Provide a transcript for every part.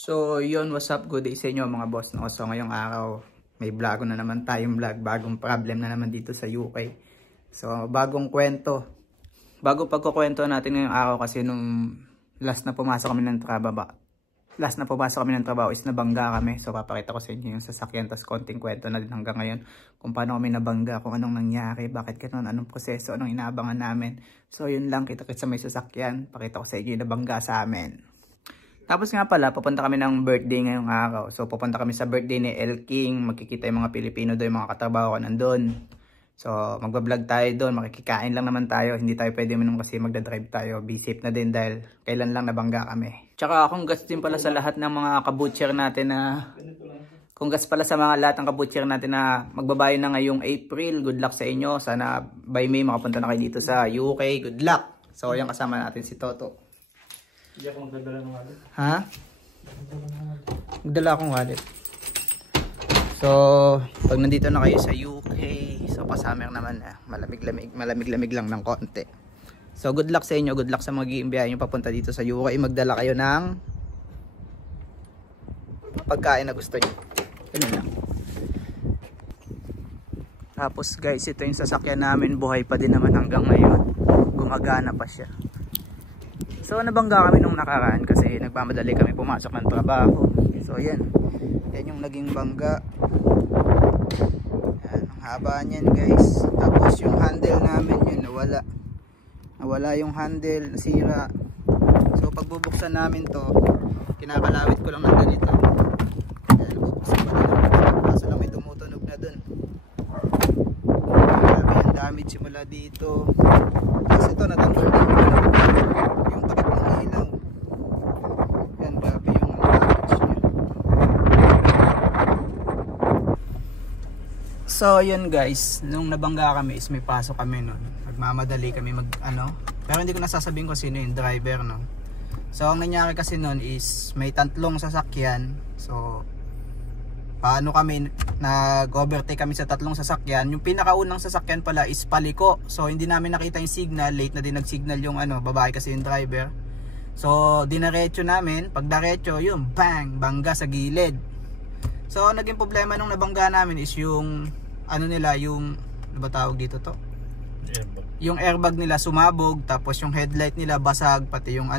So yun, what's up, good day sa inyo mga boss, no? So ngayong araw may vlog na naman tayong vlog, bagong problem na naman dito sa UK. So bagong kwento, bago pagkukwento natin ngayong araw, kasi nung last na pumasok kami ng trabaho is nabangga kami. So papakita ko sa inyo yung sasakyan, tas konting kwento na din hanggang ngayon kung paano kami nabangga, kung anong nangyari, bakit ganoon, anong proseso, anong inaabangan namin. So yun lang, kita sa may sasakyan, pakita ko sa inyo yung nabangga sa amin. Tapos nga pala, pupunta kami ng birthday ngayong araw. So pupunta kami sa birthday ni El King. Magkikita yung mga Pilipino doon, yung mga katrabaho ko nandun. So magbablog tayo doon, makikikain lang naman tayo. Hindi tayo pwede minum kasi magdadrive tayo. Be safe na din dahil kailan lang nabangga kami. Tsaka congrats din pala sa lahat ng mga kabutcher natin na... Congrats pala sa lahat ng kabutcher natin na magbabayo na ngayong April. Good luck sa inyo. Sana by May makapunta na kayo dito sa UK. Good luck! So yan, kasama natin si Toto. Hindi ako magdadala ng wallet. Ha? Magdala akong wallet. So, pag nandito na kayo sa UK, so pa-summer naman, malamig-lamig lang ng konti. So, good luck sa inyo, good luck sa mga giimbiyahe nyo papunta dito sa UK. Magdala kayo ng pagkain na gusto nyo. Ganun lang. Tapos guys, ito yung sasakyan namin, buhay pa din naman hanggang ngayon. Gumagana pa siya. So nabangga kami nung nakaraan kasi nagmamadali kami pumasok ng trabaho. So yan, yan yung naging bangga. Yan, ang haba niyan guys. Tapos yung handle namin yun, nawala yung handle, nasira. So pagbubuksan namin to, kinakalawit ko lang ng ganito. Yan, bubuksan pa na, kaso lang may tumutunog na dun. Grabe yung damage simula dito. Kasi ito natanggal din yung takip ng ilaw. Yan, grabe yung damage niya. So yun guys, nung nabangga kami is may pasok kami nun. Nagmamadali kami pero hindi ko nasasabihin kung sino yung driver, no. So ang nangyari kasi nun is may tatlong sasakyan. So paano kami nag-overtake kami sa tatlong sasakyan. Yung pinakaunang sasakyan pala is paliko. So hindi namin nakita yung signal, late na din nag-signal yung babae kasi yung driver. So dinaretso namin, pag diretso yun, bang, bangga sa gilid. So naging problema nung nabangga namin is yung yung ano ba tawag dito to? Airbag. Yung airbag nila sumabog, tapos yung headlight nila basag, pati yung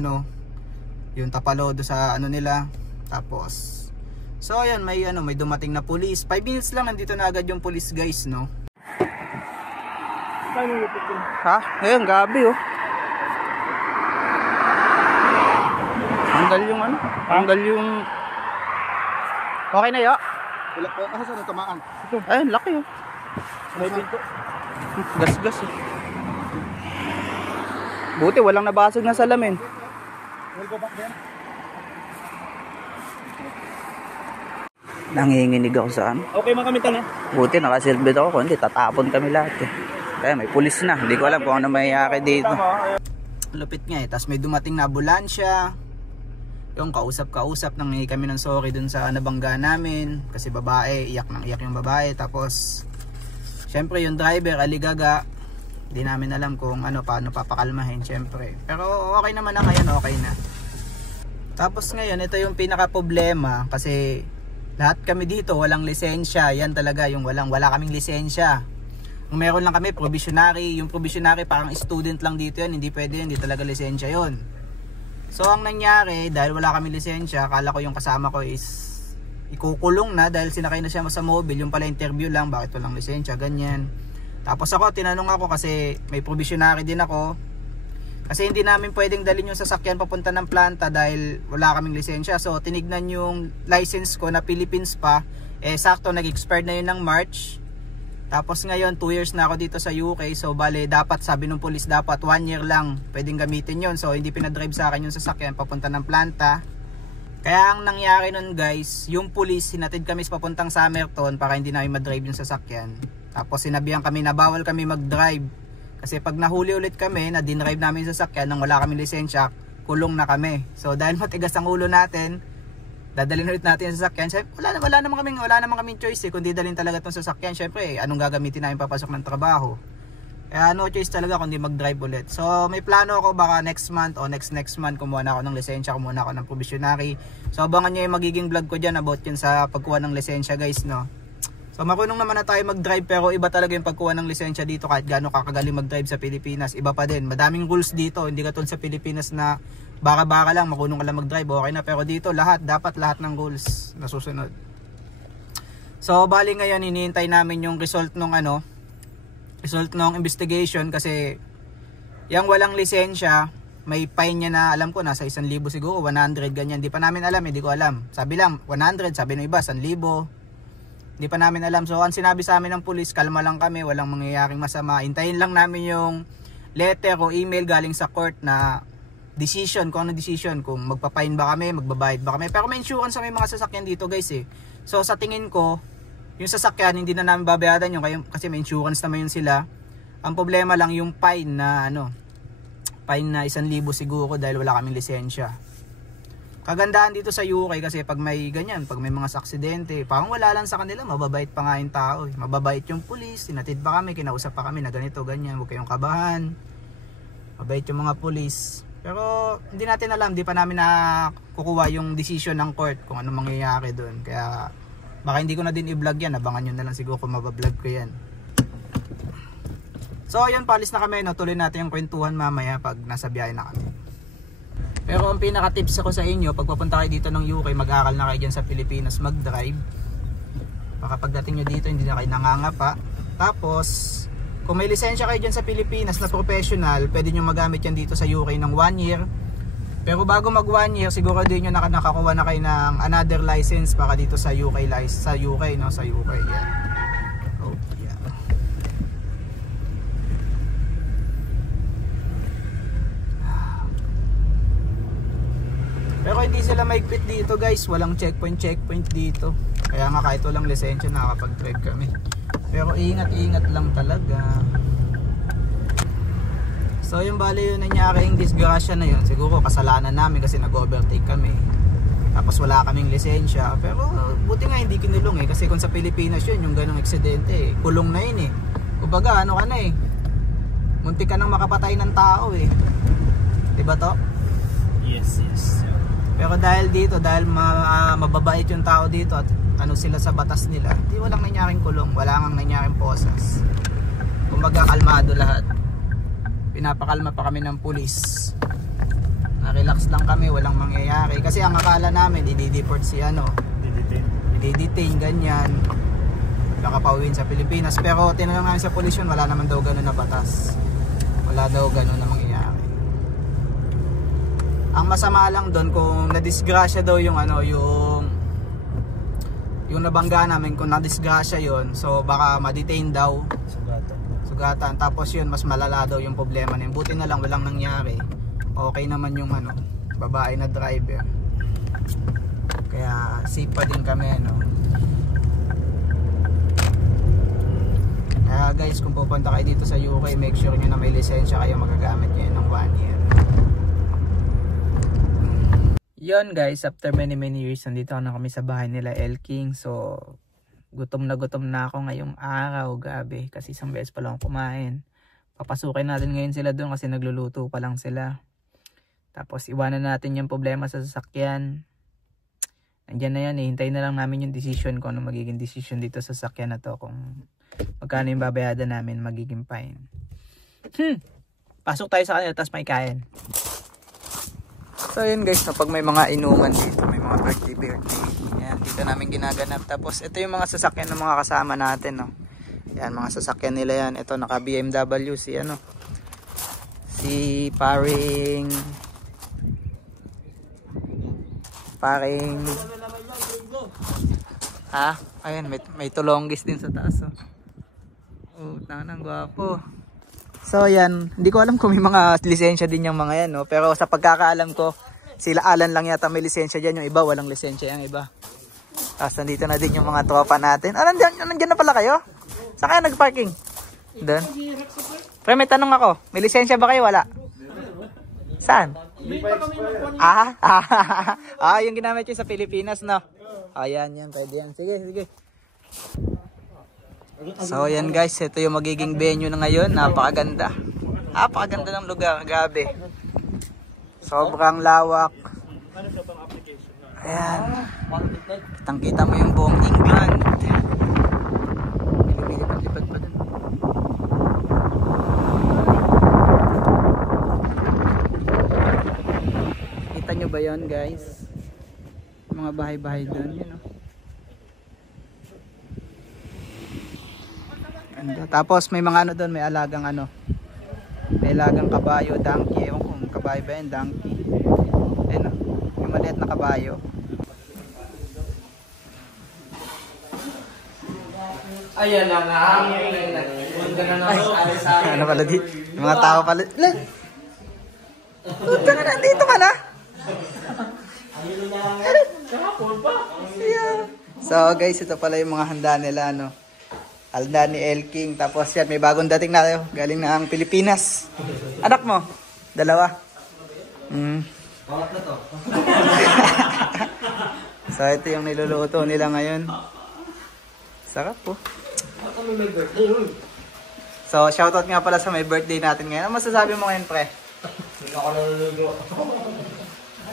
yung tapalodo sa nila. Tapos so ayan, may dumating na pulis. 5 minutes lang nandito na agad yung pulis guys, no. Ha? Ngayon gabi oh. Tanggal yung tanggal yung... Okay na yo. Asa na tamaan? Ayun, laki oh. May pinto. Gas oh. Buti walang nabasag na salamin. We'll go back then. Nanginginig ako sa Okay man kami tanong. Buti nakasilbid ako, kundi tatapon kami lahat eh. Kaya may pulis na, hindi ko alam kung ano mayayari dito. Lupit nga eh, tapos may dumating na ambulansya. Yung kausap nangingi kami ng sorry dun sa nabangga namin. Kasi babae, iyak yung babae. Tapos syempre yung driver, aligaga. Hindi namin alam kung paano papakalmahin syempre. Pero okay naman na ngayon, okay na. Tapos ngayon, ito yung pinaka problema kasi lahat kami dito walang lisensya. Yan talaga yung wala kaming lisensya. Kung meron lang kami provisionary, yung provisionary parang student lang dito yan, hindi pwede, hindi talaga lisensya yon. So ang nangyari, dahil wala kaming lisensya, akala ko yung kasama ko is ikukulong na dahil sinakay na siya sa mobile. Yung pala interview lang, bakit walang lisensya, ganyan. Tapos tinanong ako kasi may provisionary din ako. Kasi hindi namin pwedeng dalhin yung sasakyan papunta ng planta dahil wala kaming lisensya. So tinignan yung license ko na Philippines pa. Sakto nag-expired na yun ng March. Tapos ngayon 2 years na ako dito sa UK. So bale dapat, sabi ng police, dapat 1 year lang pwedeng gamitin yun. So hindi pinadrive sa akin yung sasakyan papunta ng planta. Kaya ang nangyari nun guys, yung police hinatid kami sa papuntang Somerton para hindi namin madrive yung sasakyan. Tapos sinabihan kami na bawal kami mag-drive. Kasi pag nahuli ulit kami na dinrive namin yung sasakyan nang wala kami lisensya, kulong na kami. So dahil matigas ang ulo natin, dadalhin ulit natin yung sasakyan. Wala naman kaming choice kundi dalhin talaga itong sasakyan. Syempre, anong gagamitin namin papasok ng trabaho? Kaya no choice talaga kundi mag-drive ulit. So may plano ako baka next month o next month kumuha na ako ng lisensya, kumuha na ako ng provisionary. So abangan nyo yung magiging vlog ko dyan about yun sa pagkuha ng lisensya guys, no. So marunong naman na tayo mag-drive pero iba talaga yung pagkuha ng lisensya dito kahit gaano kakagaling mag-drive sa Pilipinas. Iba pa din, madaming rules dito, hindi katulad sa Pilipinas na baka-baka lang, marunong ka lang mag-drive, okay na. Pero dito dapat lahat ng rules nasusunod. So bali ngayon hinihintay namin yung result ng investigation kasi yung walang lisensya may fine niya na alam ko nasa 1,000 siguro, 100 ganyan. Di pa namin alam, hindi ko alam. Sabi lang 100, sabi ng iba 1,000. Hindi pa namin alam. So ang sinabi sa amin ng pulis, kalma lang kami, walang mangyayaring masama. Hintayin lang namin yung letter o email galing sa court na decision, kung ano decision, kung magpa-fine ba kami, magbabayad ba kami. Pero may insurance sa may mga sasakyan dito guys eh. So sa tingin ko yung sasakyan hindi na namin babayaran yung kasi may insurance naman yun sila. Ang problema lang yung fine na fine na 1,000 siguro dahil wala kaming lisensya. Kagandahan dito sa UK kasi pag may ganyan, pag may mga aksidente, parang wala lang sa kanila, mababait pa nga yung tao. Mababait yung pulis, tinatid pa kami, kinausap pa kami na ganito, ganyan, huwag kayong kabahan. Mabait yung mga pulis. Pero hindi natin alam, di pa namin nakukuha yung decision ng court kung ano mangyayari doon. Kaya baka hindi ko na din i-vlog yan, abangan nyo na lang siguro kung mabablog ko yan. So ayun, palis na kami, no? Tuloy natin yung kwentuhan mamaya pag nasa biyahe na kami. Pero ang pinaka tips ako sa inyo, pag papunta kayo dito ng UK, mag-aaral na kayo dyan sa Pilipinas mag-drive. Baka pagdating nyo dito hindi na kayo nangangapa. Tapos kung may lisensya kayo dyan sa Pilipinas na professional, pwede nyo magamit yan dito sa UK ng 1 year. Pero bago mag 1 year, siguro din nyo nakakuha na kayo ng another license para dito sa UK, sa UK, no? Sa UK, yan. Oh, yeah. Pero hindi sila maigpit dito guys, walang checkpoint dito. Kaya nga kahit walang lisensya nakakapag-drive kami. Pero ingat lang talaga. So yung bali yun nangyari yung disgrasya na yun, siguro kasalanan namin kasi nag-overtake kami. Tapos wala kaming lisensya. Pero buti nga hindi kinulong eh, kasi kung sa Pilipinas yun, yung ganong aksidente eh, kulong na yun eh. Kumbaga ano ka na eh, muntik ka nang makapatay ng tao eh. Diba to? Yes. Pero dahil dito, dahil mababait yung tao dito at ano sila sa batas nila, hindi walang nangyaring kulong, wala nang nangyaring posas. Kumbaga kalmado lahat. Pinapakalma pa kami ng pulis. Na-relax lang kami, walang mangyayari. Kasi ang akala namin, i-deport si i-detain, ganyan. Nakapauwiin sa Pilipinas. Pero tinanong namin sa pulis yun, wala naman daw ganun na batas. Wala daw ganun na mangyayari. Ang masama lang doon, kung nadisgrasya daw yung yung nabangga namin, kung nadisgrasya yun, so baka ma-detain daw. Sugatan. Tapos yun, mas malala daw yung problema na yun. Buti na lang walang nangyari. Okay naman yung babae na driver. Kaya safe pa din kami, no. Kaya guys, kung pupunta kayo dito sa UK, make sure nyo na may lisensya kayo, magagamit nyo yun ng 1 year. Yun guys, after many years, nandito na kami sa bahay nila Elking. So gutom na ako ngayong araw, gabi, kasi isang beses pa lang kumain. Papasukin natin ngayon sila doon kasi nagluluto pa lang sila. Tapos iwanan natin yung problema sa sasakyan. Andiyan na yan, hintayin na lang namin yung decision kung ano magiging decision dito sa sasakyan na to, kung magkano yung babayadan namin, magiging fine. Pasok tayo sa kanila, tapos may kain. So yun guys, pag may mga inuman dito, may mga birthday, yan, dito namin ginaganap. Tapos ito yung mga sasakyan ng mga kasama natin, no. Yan, mga sasakyan nila yan. Ito naka BMW si paring ayan, may tulonggis din sa taas, oh. Oh, tanang gwapo. So yan, hindi ko alam kung may mga lisensya din yung mga yan, no? Pero sa pagkakaalam ko, sila Alan lang yata may lisensya dyan, yung iba walang lisensya yung iba. Tapos nandito na din yung mga tropa natin. Nandiyan na pala kayo? Saan kayo nag-parking? Doon? Pre, may tanong ako, may lisensya ba kayo? Wala? Saan? Yung ginamit nyo sa Pilipinas, no? Ayan, yan, pwede yan. Sige. So yan guys, ito yung magiging venue na ngayon. Napakaganda. Napakaganda ng lugar, gabi. Sobrang lawak. Ayan. Kitang-kita mo yung buong England. Lumilipad-lipad pa dun. Kita nyo ba yun guys? Mga bahay-bahay dun, yun o. Tapos may mga ano doon, may alagang ano. May alagang kabayo, donkey. Ewan kung kabayo ba yun, donkey. Ayun o, may maliit na kabayo. Ayan na nga. Ano pala dito? Yung mga tao pala. Punta na, dito ka na. So guys, ito pala yung mga handa nila, no. Handa ni Elking. Tapos yan, may bagong dating na tayo. Galing na ang Pilipinas. Anak mo? Dalawa. Pawat na to. So ito yung niluluto nila ngayon. Sarap po. Kami may birthday yun. So shoutout nga pala sa may birthday natin ngayon. Ano masasabi mo ngayon, pre? Hindi ako nalulugo.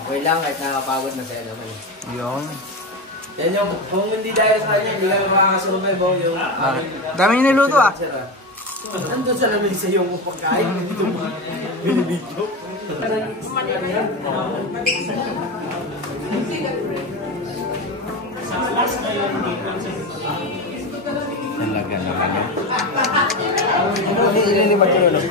Okay lang, kahit nakapagod na sa'yo naman. Yun. Yan yung, kung hindi dahil sa kanya, hindi lang makakasurvive mo yung... Dami yung niluto ah. Nandun sa namin sa yung pagkain. Dito mo binibidyo. Talaga naman yun. Ililipat yun, ano?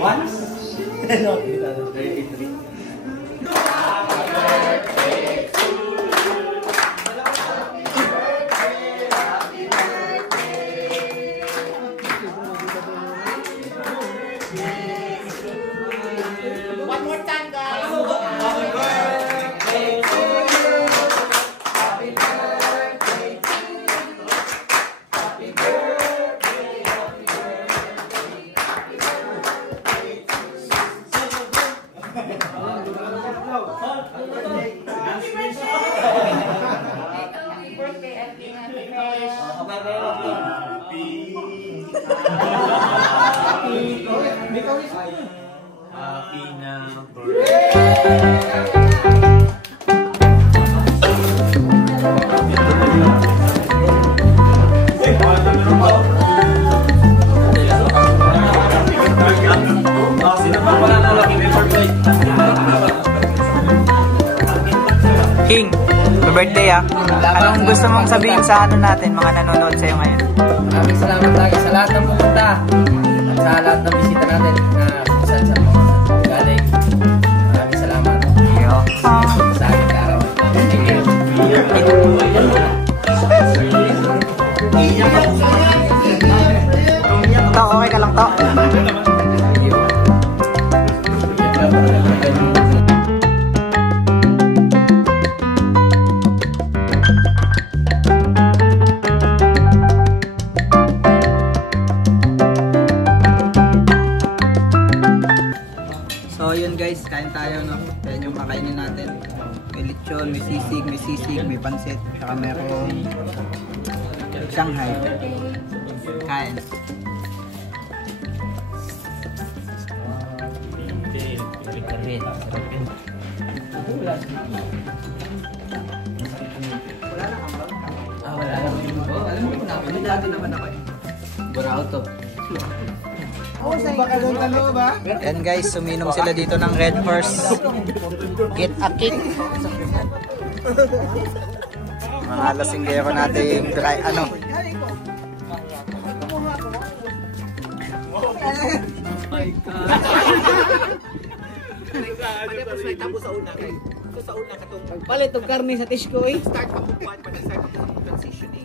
Once? No, 33. One more time, guys. Happy na King, happy birthday ah. Anong gusto mong sabihin sa ano natin, mga nanonood sa'yo ngayon? Maraming salamat lagi sa lahat ng pumunta at sa lahat ng bisita natin na saan sa mga galing. Maraming salamat sa aking araw. Thank you. To, okay ka lang to? So yun guys, kain tayo no. Yan yung kakainin natin. May lechon, may sisig, may pansit, saka merong Shanghai. Kain. Alam mo na, dati naman ako eh. Burao to. Yan guys, suminom sila dito ng Red Horse. Get a kick. Mga lasinggero natin dry, ano. Palit og karne sa Tishko eh. Start pa bukuan pa na start pa transitioning.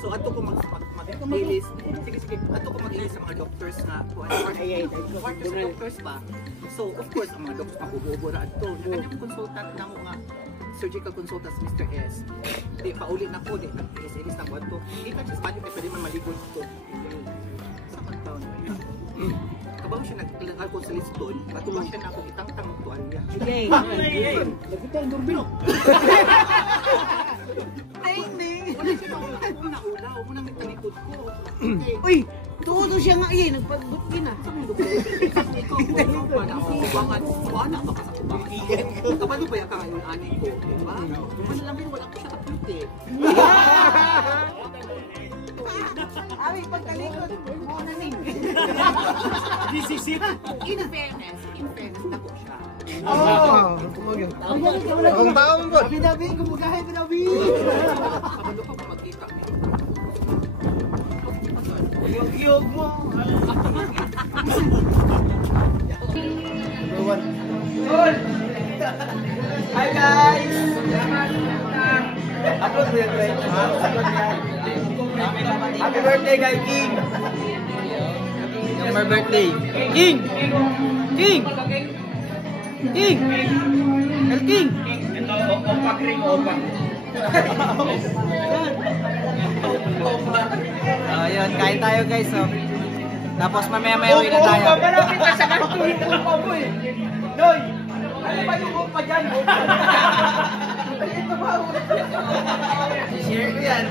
So ato ko mag-release. Sige, ato ko mag-release sa mga doctors nga kuan sa doctors ba. So of course ang mga doctors mabubuo ra adto. Kanyang consultant namo nga surgical consultant Mr. S. Di paulit na ko di PSLS na ko adto. Kita just pwede man maligon ko. Sa pagtaon. Kabaw siya naglagal ko sa liston, matuwa siya na ako itang-tang tuwalya. Okay. Nagutang durbino. Wala siya na ulaw, muna nagtalikod ko. Uy, todo siya nga eh, nagpagbutkin na. Ikaw ko na ako kubangan. Wala baka sa kubangan. Kapag ba ka ngayon ani ko, di ba? Ano lang yun, wala ko siya kapute. Abi, pagtalikod, muna ning. In fairness, nako siya. Ang taon mo. Binabi, gumugahay, binabi. Kapag ko magkita niyo. Yog mo. Hi guys! Upload mo yan, friend. Upload mo yan. Happy birthday kay King! Yung my birthday. King! King! King! El King! Ito, opak ring, opak. Ayun, kain tayo guys. Oh. Tapos mamaya-maya uwi na tayo. Malapit ka sa kantuhin ng upa mo eh. Noy! Ano ba yung upa dyan? Share ko yan.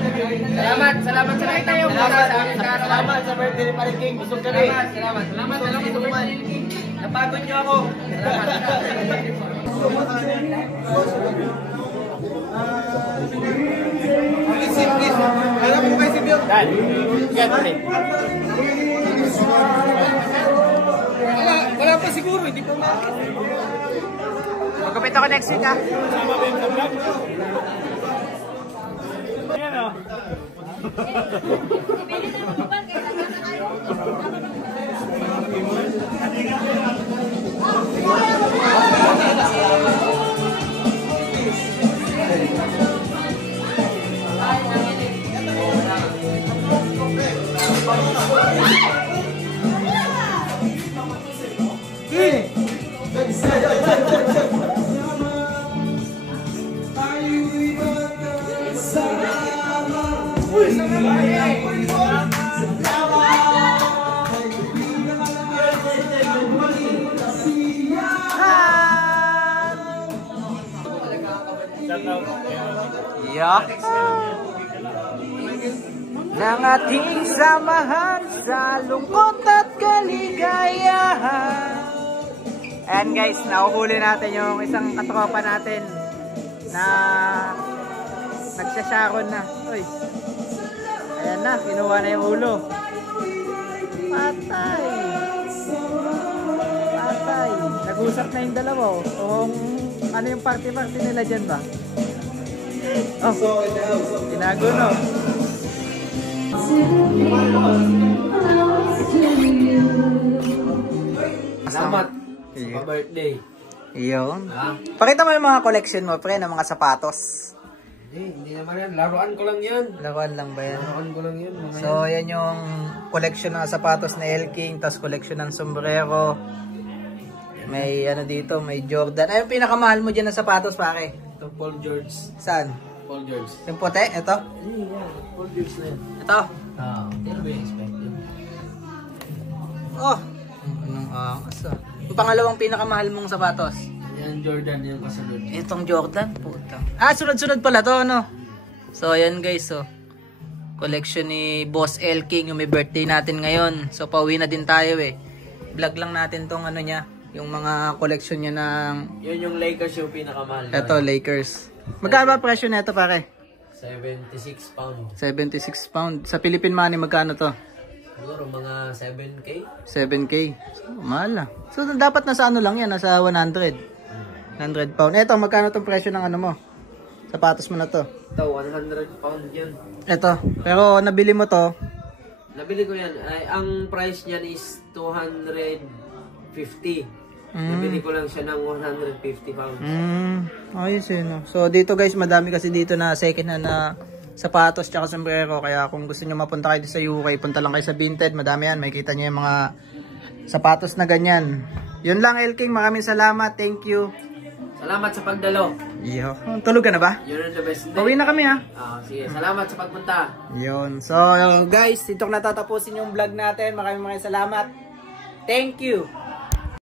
Salamat sa nakita yung salamat sa birthday ni Paring King. Busog ka rin. Salamat. Napagod niyo ako. Alam mo kay si Bill? Dan. Yan, pre. Wala pa siguro, hindi pa makakita. Magkapit ako next week ha. Yeah. Ng ating samahan sa lungkot at kaligayahan. Ayan guys, nahuhuli natin yung isang katropa natin na nagsasharon na. Uy. Ayan na, kinuha na yung ulo. Patay. Patay. Nag-usap na yung dalawa. Kung ano yung party-party nila dyan ba? Oh, tinago no. Salamat sa birthday. Iyon. Pakita mo yung mga collection mo, pre, ng mga sapatos. Hindi naman yan. Laruan ko lang yan. Laruan lang ba yan? Laruan ko lang yan. So, yan yung collection ng sapatos ni El King, tapos collection ng sombrero. May ano dito, may Jordan. Ay, yung pinakamahal mo dyan ng sapatos, pare? Ito, Paul George. Saan? Paul George. Yung puti? Ito? Yeah, Paul George na yan. Ito? Hindi na ba yung expected? Oh! Anong angas ah. Yung pangalawang pinakamahal mong sapatos? Yan, Jordan, yung kasunod. Itong Jordan? Puta. Ah, sunod-sunod pala to, ano? So, ayan guys, oh. Collection ni Boss El King, yung may birthday natin ngayon. So, pauwi na din tayo eh. Vlog lang natin tong ano niya, yung mga collection niya ng... Yun yung Lakers yung pinakamahal. Ito, Lakers. Magkano ba presyo nito, pare? 76 pound. 76 pound. Sa Philippine money, magkano to? Siguro mga 7K. 7K. So, mahal ah. So, dapat nasa ano lang yan, nasa 100. 100 pound. Ito, magkano tong presyo ng ano mo? Sapatos mo na to. Ito, 100 pound yun. Ito. Pero nabili mo to. Nabili ko yan. Ay, ang price niyan is 250. Nabili ko lang siya ng 150 pounds. Ayos eh, no? So, dito guys, madami kasi dito na second hand na sapatos tsaka sombrero. Kaya kung gusto nyo mapunta kayo sa UK, punta lang kayo sa Vinted. Madami yan. Makikita nyo yung mga sapatos na ganyan. Yun lang, El King. Maraming salamat. Thank you. Salamat sa pagdalo. Yo. Tulog ka na ba? You're the best. Pauwi na kami ha. Sige, salamat sa pagpunta. Yun. So, guys, dito ko natatapusin yung vlog natin. Maraming salamat. Thank you.